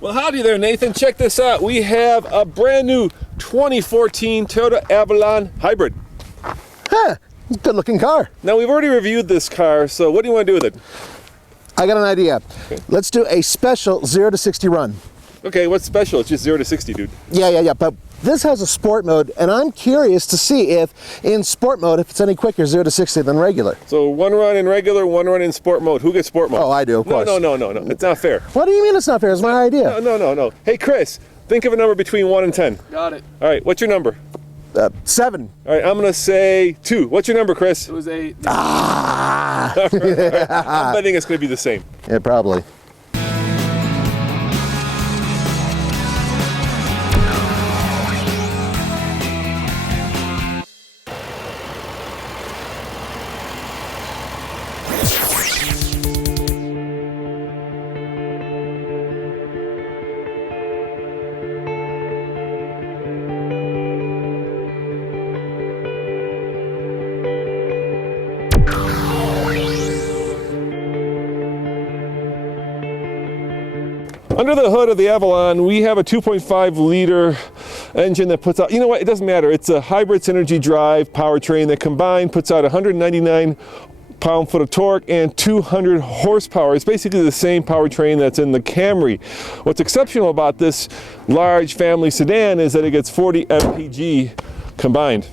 Well, howdy there, Nathan. Check this out. We have a brand new 2014 Toyota Avalon Hybrid. Huh, good looking car. Now, we've already reviewed this car, so what do you want to do with it? I got an idea. Okay. Let's do a special 0 to 60 run. Okay, what's special? It's just 0 to 60, dude. Yeah, but this has a sport mode, and I'm curious to see if in sport mode, if it's any quicker 0 to 60 than regular. So one run in regular, one run in sport mode. Who gets sport mode? Oh, I do, of course. No. It's not fair. What do you mean it's not fair? It's my idea. No. Hey, Chris, think of a number between 1 and 10. Got it. All right, what's your number? 7. All right, I'm going to say 2. What's your number, Chris? It was 8. Ah! All right. I'm betting it's going to be the same. Yeah, probably. Under the hood of the Avalon, we have a 2.5 liter engine that puts out, you know what, it doesn't matter. It's a hybrid synergy drive powertrain that combined puts out 199 pound-foot of torque and 200 horsepower. It's basically the same powertrain that's in the Camry. What's exceptional about this large family sedan is that it gets 40 MPG combined.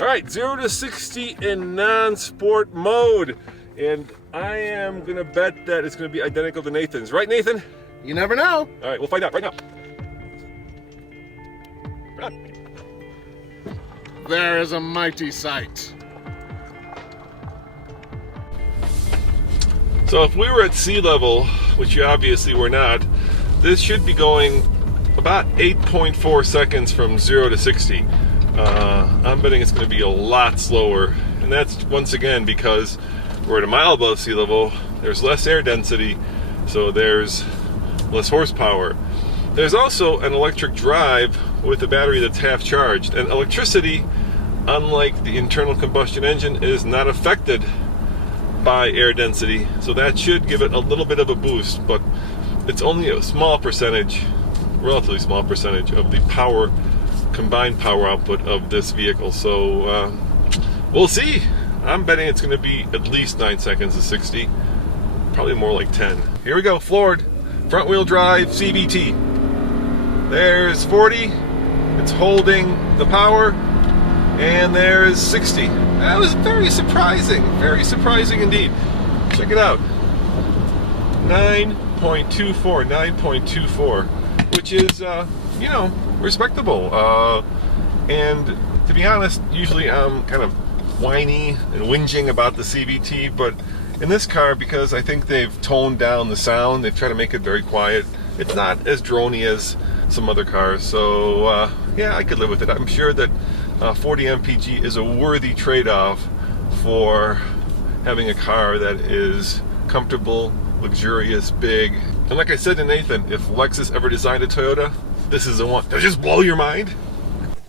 All right, 0 to 60 in non-sport mode. And I am gonna bet that it's gonna be identical to Nathan's. Right, Nathan? You never know. All right, we'll find out right now. There is a mighty sight. So if we were at sea level, which you obviously were not, this should be going about 8.4 seconds from 0 to 60. I'm betting it's going to be a lot slower. And that's once again because we're at a mile above sea level, there's less air density, so there's less horsepower. There's also an electric drive with a battery that's half charged, and electricity, unlike the internal combustion engine, is not affected by air density, so that should give it a little bit of a boost, but it's only a small percentage, relatively small percentage of the combined power output of this vehicle. So we'll see. I'm betting it's going to be at least 9 seconds to 60, probably more like 10. Here we go, floored. Front wheel drive CVT. There's 40, it's holding the power, and there's 60. That was very surprising indeed. Check it out. 9.24, which is, you know, respectable. And to be honest, usually I'm kind of whiny and whinging about the CVT, but in this car, because I think they've toned down the sound, they've tried to make it very quiet. It's not as droney as some other cars, so yeah, I could live with it. I'm sure that 40 MPG is a worthy trade-off for having a car that is comfortable, luxurious, big. And like I said to Nathan, if Lexus ever designed a Toyota, this is the one. Does it just blow your mind?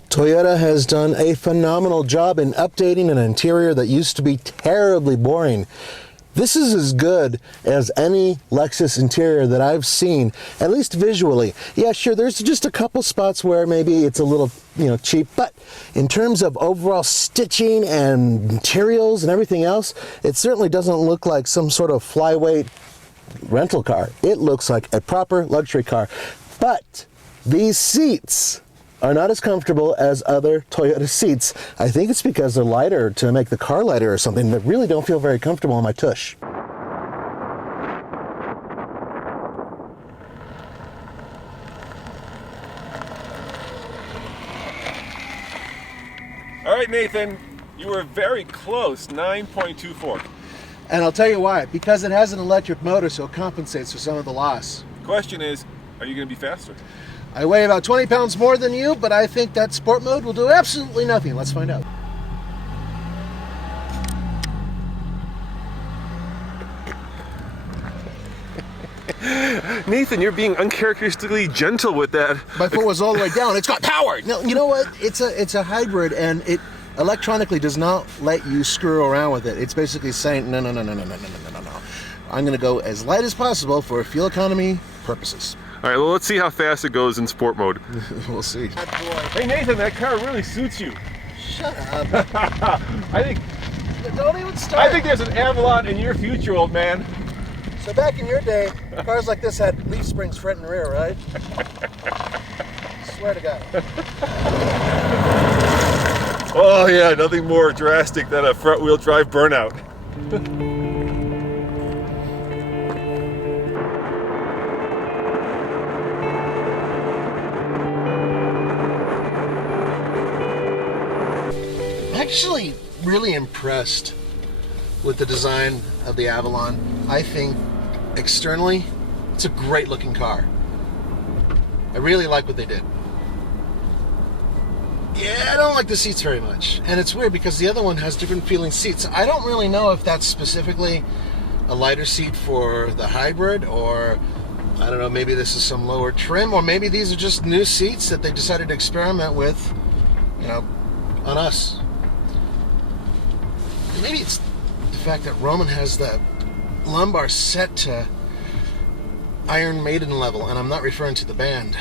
Toyota has done a phenomenal job in updating an interior that used to be terribly boring. This is as good as any Lexus interior that I've seen, at least visually. Yeah, sure, there's just a couple spots where maybe it's a little, cheap, but in terms of overall stitching and materials and everything else, it certainly doesn't look like some sort of flyweight rental car. It looks like a proper luxury car. But these seats are not as comfortable as other Toyota seats. I think it's because they're lighter to make the car lighter or something, but really don't feel very comfortable on my tush. All right, Nathan, you were very close, 9.24. And I'll tell you why, because it has an electric motor, so it compensates for some of the loss. Question is, are you going to be faster? I weigh about 20 pounds more than you, but I think that sport mode will do absolutely nothing. Let's find out. Nathan, you're being uncharacteristically gentle with that. My foot was all the way down. It's got power. No, you know what? It's a hybrid, and it electronically does not let you screw around with it. It's basically saying no. I'm going to go as light as possible for fuel economy purposes. All right, well, let's see how fast it goes in sport mode. We'll see. Hey, Nathan, that car really suits you. Shut up. I think Don't even start. I think there's an Avalon in your future, old man. So back in your day, cars like this had leaf springs front and rear, right? Swear to God. Oh yeah, nothing more drastic than a front-wheel drive burnout. Actually really impressed with the design of the Avalon. I think externally it's a great looking car. I really like what they did. Yeah, I don't like the seats very much, and it's weird because the other one has different feeling seats. I don't really know if that's specifically a lighter seat for the hybrid, or I don't know, maybe this is some lower trim, or maybe these are just new seats that they decided to experiment with, you know, on us. Maybe it's the fact that Roman has the lumbar set to Iron Maiden level, and I'm not referring to the band.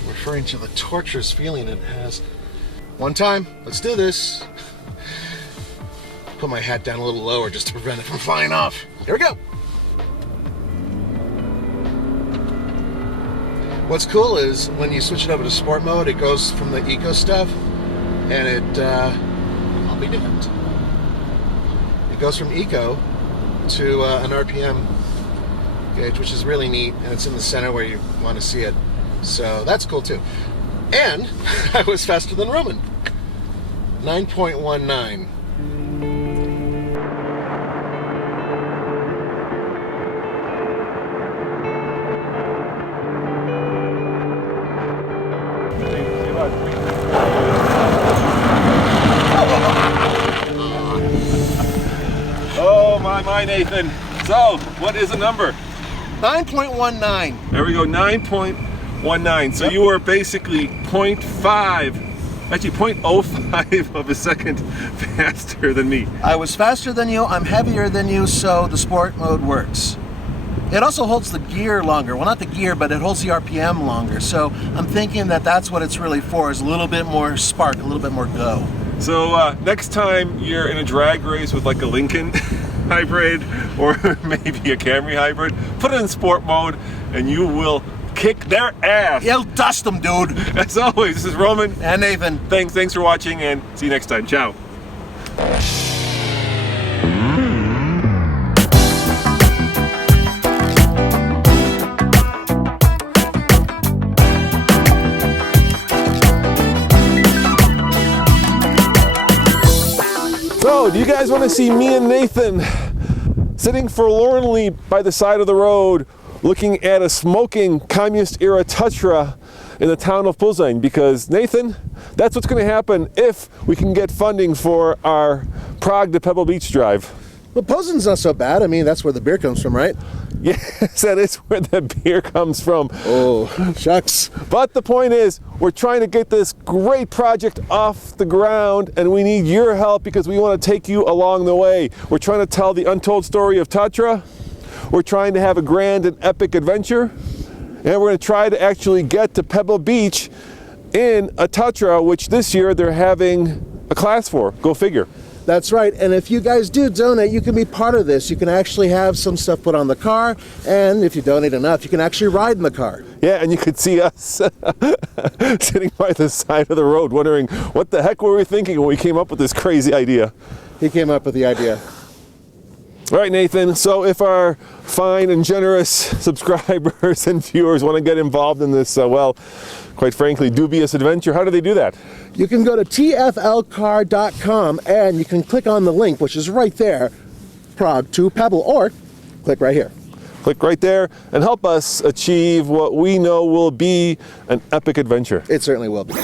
I'm referring to the torturous feeling it has. One time, let's do this. Put my hat down a little lower just to prevent it from flying off. Here we go. What's cool is when you switch it over to sport mode, it goes from the eco stuff, and I'll be damned. It goes from eco to an RPM gauge, which is really neat, and it's in the center where you want to see it. So that's cool too. And I was faster than Roman. 9.19. Oh my, Nathan. So, what is the number? 9.19. There we go, 9.19. So Yep. you were basically 0.5, actually 0.05 of a second faster than me. I was faster than you, I'm heavier than you, so the sport mode works. It also holds the gear longer. Well, not the gear, but it holds the RPM longer. So I'm thinking that that's what it's really for, is a little bit more spark, a little bit more go. So next time you're in a drag race with like a Lincoln hybrid or maybe a Camry hybrid, put it in sport mode and you will kick their ass. You'll dust them, dude. As always, this is Roman. And Nathan. Thanks for watching, and see you next time. Ciao. So, do you guys want to see me and Nathan sitting forlornly by the side of the road looking at a smoking communist-era Tatra in the town of Plzeň? Because, Nathan, that's what's going to happen if we can get funding for our Prague to Pebble Beach drive. Well, Plzeň's not so bad. I mean, that's where the beer comes from, right? Yes, that is where the beer comes from. Oh, shucks. But the point is, we're trying to get this great project off the ground, and we need your help because we want to take you along the way. We're trying to tell the untold story of Tatra. We're trying to have a grand and epic adventure, and we're going to try to actually get to Pebble Beach in a Tatra, which this year they're having a class for. Go figure. That's right, and if you guys do donate, you can be part of this. You can actually have some stuff put on the car, and if you donate enough, you can actually ride in the car. Yeah, and you could see us sitting by the side of the road wondering, what the heck were we thinking when we came up with this crazy idea? He came up with the idea. All right, Nathan, so if our fine and generous subscribers and viewers want to get involved in this, well, quite frankly, dubious adventure, how do they do that? You can go to tflcar.com and you can click on the link, which is right there, Prague to Pebble, or click right here. Click right there and help us achieve what we know will be an epic adventure. It certainly will be.